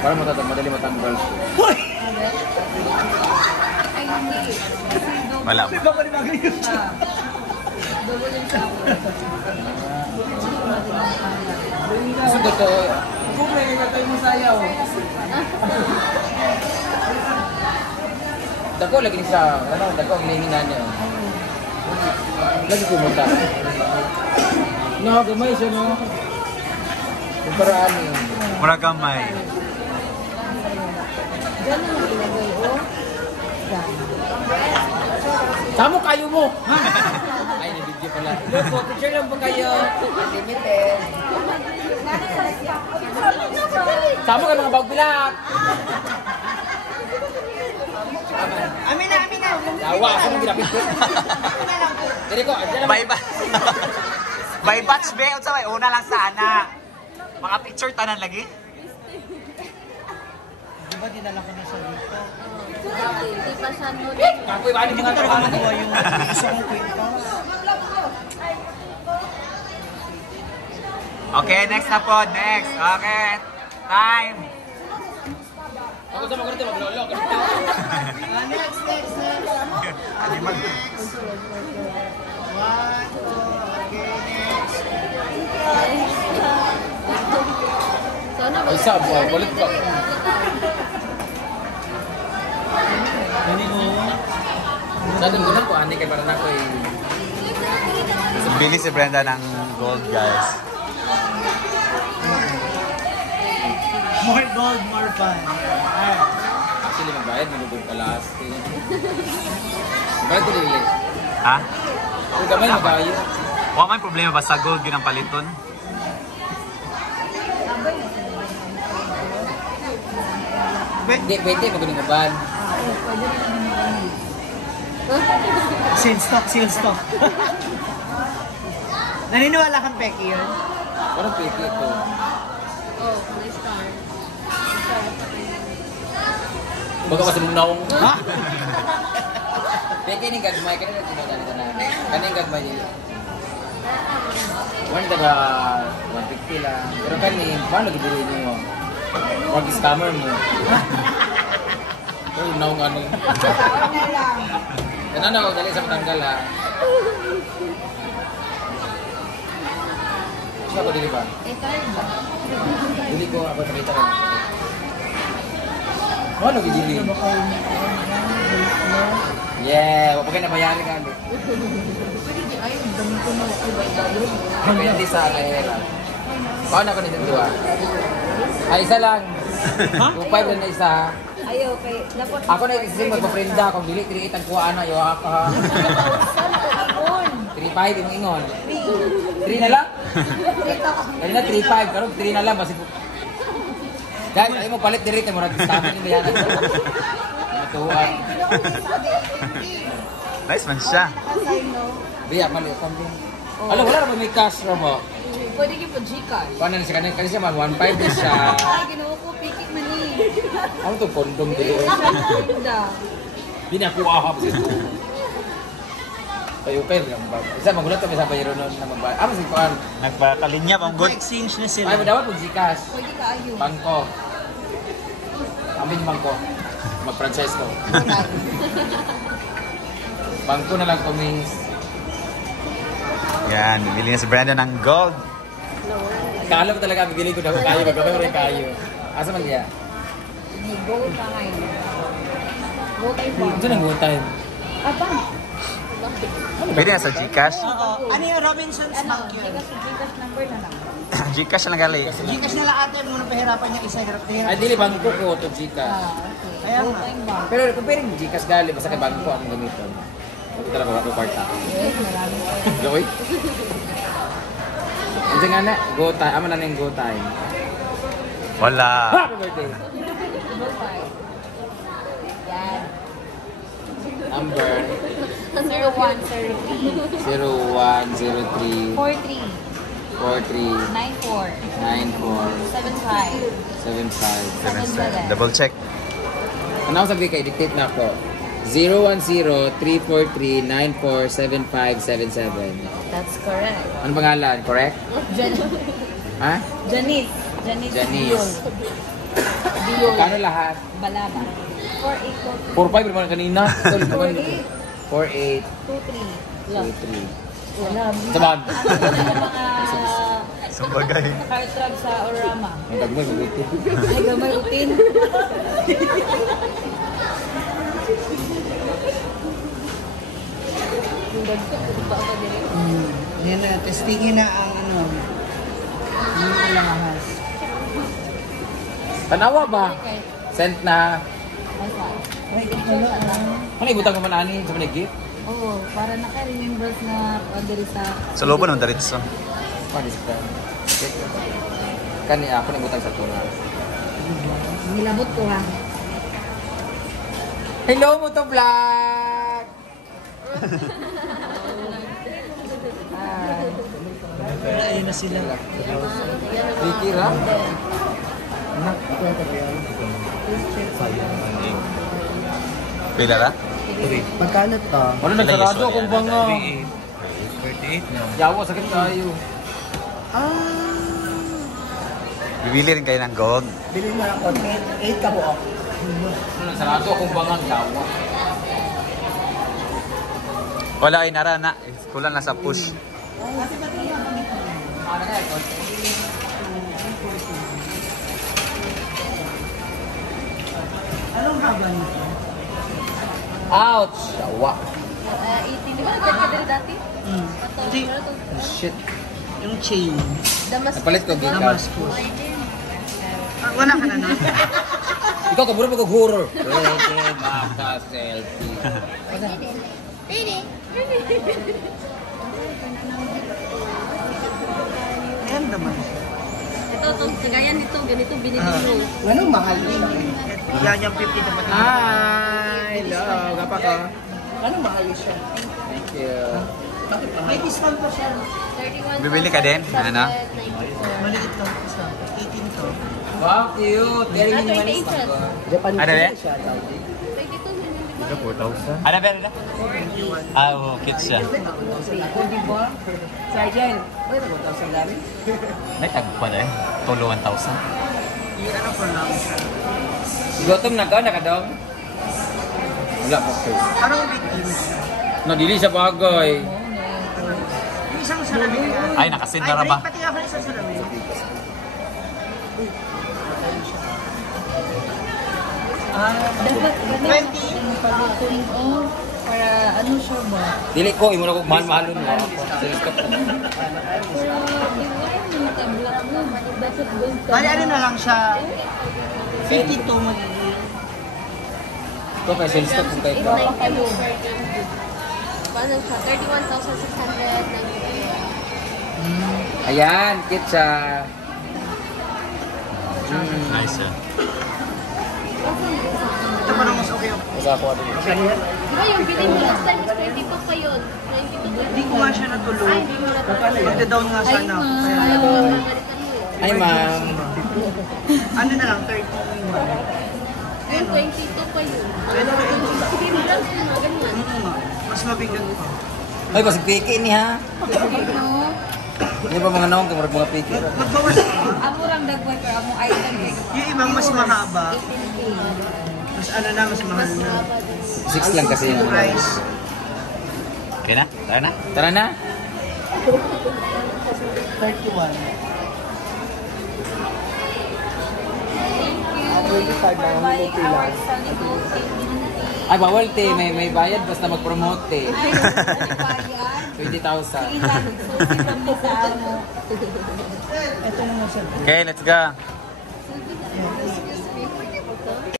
Para madali matanggal. Hoy! Ay, hindi. Wala. Double yung shower. Gusto ko to. Kung may katay mo sayaw. Dako lagi ni sa, dako ang lihingan niya. Lagi pumunta. No, gamay siya no. Kumparaan yun. Mura gamay. Diyan na ilagay, oh. Samo kayo mo! Ay, nabidyo pala. Look, picture lang po kayo. Unlimited. Samo kayo mga bagbilak. Amin na. Yawa, ako nang ginapit ko. Dili ko, dyan naman. By batch be, unsa may una lang sana. Mga picture tanan lagi. Di ba dinala ko na siya dito? Hindi pa siya nun. Kapoy, bali mga Talaga makuha yung isang kwenta. Okay, next na po. Next. Okay. Time. Ako sa mga ganito, maglolo. Next. Animal. Sana ba? Ay, sab, balik pa. Sa ating gunan ko, ani kay para na ko eh. Bili si Brenda ng gold, guys. More gold, more fun. Actually, magbayad, magugod ka last. Bayad ko dili. Ha? Kung gamay, magayo. Wala may problema ba sa gold yun ang paliton? Hindi, pwede, magaling uban. Seal stock. Naniniwala kang peki yun? Parang pwede ito. Oh, may star. Baga kasi mong naong. Ha? Pwede ni gagmay, kanina ito ba ganito na? Kanina gagmay nila. One taga 150 lang. Pero kanin, paano gibili mo? Huwag scammer mo. Pero naong ano yun. Ganun ako, dali sa matanggal ha. Gusto ko dili ba? Dili ko ako nakita ka. Ano gidili? Yeah, wag pa kayo nabayari ka. Depende sa kahera. Paano ako nito dua? Ay, isa lang. 2.5 lang na isa. Ayaw, kay... Dapat... Ako na isising magpa-prenda. Kung dili, 3.8 ang kuhaan na. Yawa ka ha. 3.5 yung ingon. 3 na lang? Dali na 3.5. Karong 3 na lang. Basi po. Dahil ayaw mo palit direct. Ay mo nag-stammer yung bayanan. Matuhan. Nice man siya. Biya, mali. Alam, wala naman may cash ra mo. Pwede yung po Gcash. Paano na siya kanina? Kasi siya mag 1.5 din siya. Ay, ginawa ko, piking man eh. Ano itong kondom dili? Ganda. Binakuahap ito. Tayo kayo lang ba? Isa, magulat kami sa bayro noon na magbayad. Ano si Kuan? Nagpakalinya pang good. Exchange na sila. Ay, dapat po Gcash. Pwede ka ayaw. Bangko. Amin bangko. Mag-franchise ko. Bangko na lang kami. Yan, bibili na si Brenda ng gold. Kala ko talaga, bibili ko na ako kayo. Magkabay mo rin kayo. Asa man kaya? Go time. Go time ba? Ito nang good time. Apa? Pwede na sa Gcash. Oo. Ano yung Robinson's Bank yun? Gcash number na lang. Gcash na gali. Gcash nila ate muna pahirapan niya isa hirap. Ay, dili bangko ko ito Gcash. Okay. Kaya Go nga. time ba? Pero kung pwede yung Gcash gali, basta kay bangko ang gamiton. Ito talaga ako kwarta. Yes, marami. Gawin? Hindi nga na, go time. Ama na yung go time. Wala. Happy birthday! Go time. Yan. Number 0103 0103 43 43 94 75 75 75. Double check. Ano ako sabi kay dictate na ako? 010-343-947577. That's correct. Ano pangalan? Correct? Ha? Janice. Janice. Janice. Dior. Kano lahat? Balaba. 4,843. 4-5 naman kanina. 4-8. 2,3. Lang. 2-3. Wala. Saban. Ano na yung mga Sabagay. cartrag sa Orama? Ang tagmoy, mabuti. Ay, gamay utin. Yung dagto, ba ako din? Yan na, testingin na ang ano. Yung alahas. Tanawa ba? Sent na. Ay, ito na. Ano ibutang naman ani sa manigit? Oo, para naka-remembers na diri sa... Sa loob ng diretso. Panis ka. Kani ako nibutang sa tuna. Nilabot ko ha. Hello mo to vlog! Ayun na sila. Vicky ra? Pila ra? Magkano to? Ano nagsarado akong banga? 38 na. Yawa, sakit tayo. Bibili rin kayo ng gold. Bilhin mo lang ko. 8 ka buo. Ano nagsarado akong banga? Yawa. Wala ay nara na. Kulang na sa push. Anong haba nito? Ouch! Yawa. 18, di ba nagkat ka diri dati? Hindi. Shit. Yung chain. Napalit ko gikas. Damascus. Wala ka na nun? Ikaw kaburo mag-horror. Pwede maka-selfie. Ayan naman. Ito, kagaya nito, ganito binili mo. Ano, mahal din. Yan yung 50 na pati. Hi! Hello! Gapa ko? Ano, mahal siya? Thank you. May discount pa siya. 31. Bibili ka din? Ano? Maliit lang isa. 18 to. Wow, cute! Very Ah, minimalist 28 ako. Japan Ano ba? siya. 22, Ano ba nila? Ah, oh, cute siya. Di ba? Sergeant, may 1,000 dami? May tag pa na eh. Tulo 1,000. I-ano ko lang siya. Gutom na ka, nakadong? Wala pa ko. Parang big deal siya. Nagili sa bagay. Yung isang salamin. Ay, nakasin na ra ba? Pati ako isang salamin. Dapat ganun. 20. Pag-tuwing oh, para ano siya ba? Dili ko, imo na ko mahal-mahalon mo ako. Sales ka pa. Pero, di ba yung naka-black mo? Dapat gold ka. Bali, ano na lang siya. 52 magiging. Ito kay sales ka kung kayo Ito pa. na yung kayo. Paano siya? 31,690. Ayan, cute siya. Nice siya. Ito parang mas okay ako. Basta ako ano. Okay yan. Di ba yung bilhin mo last time is 22 pa yun? 22 pa Hindi ko nga siya natuloy. Ay, hindi mo na Pagda-down nga sana. Ay, Kaya, pagalitan mo eh. Ay, ma'am. ano na lang, 30. Yung 22 pa yun. Pero, 15 grams na mga ganyan. mas mabigat pa. Ay, pasig piki ni ha. Hindi ba mga naong kamurag mga piki? Magbawas ka ba? Amo lang dagway pero among item kay Yung ibang mas mahaba. Mas ano na, mas mahal na. 6 lang kasi yun. Price. Okay na? Tara na? Tara na. 31. Ay, bawal te. May bayad basta mag-promote te. Ay, bayad. 20,000. Sige, susi from sa ano. Ito naman siya. Okay, let's go.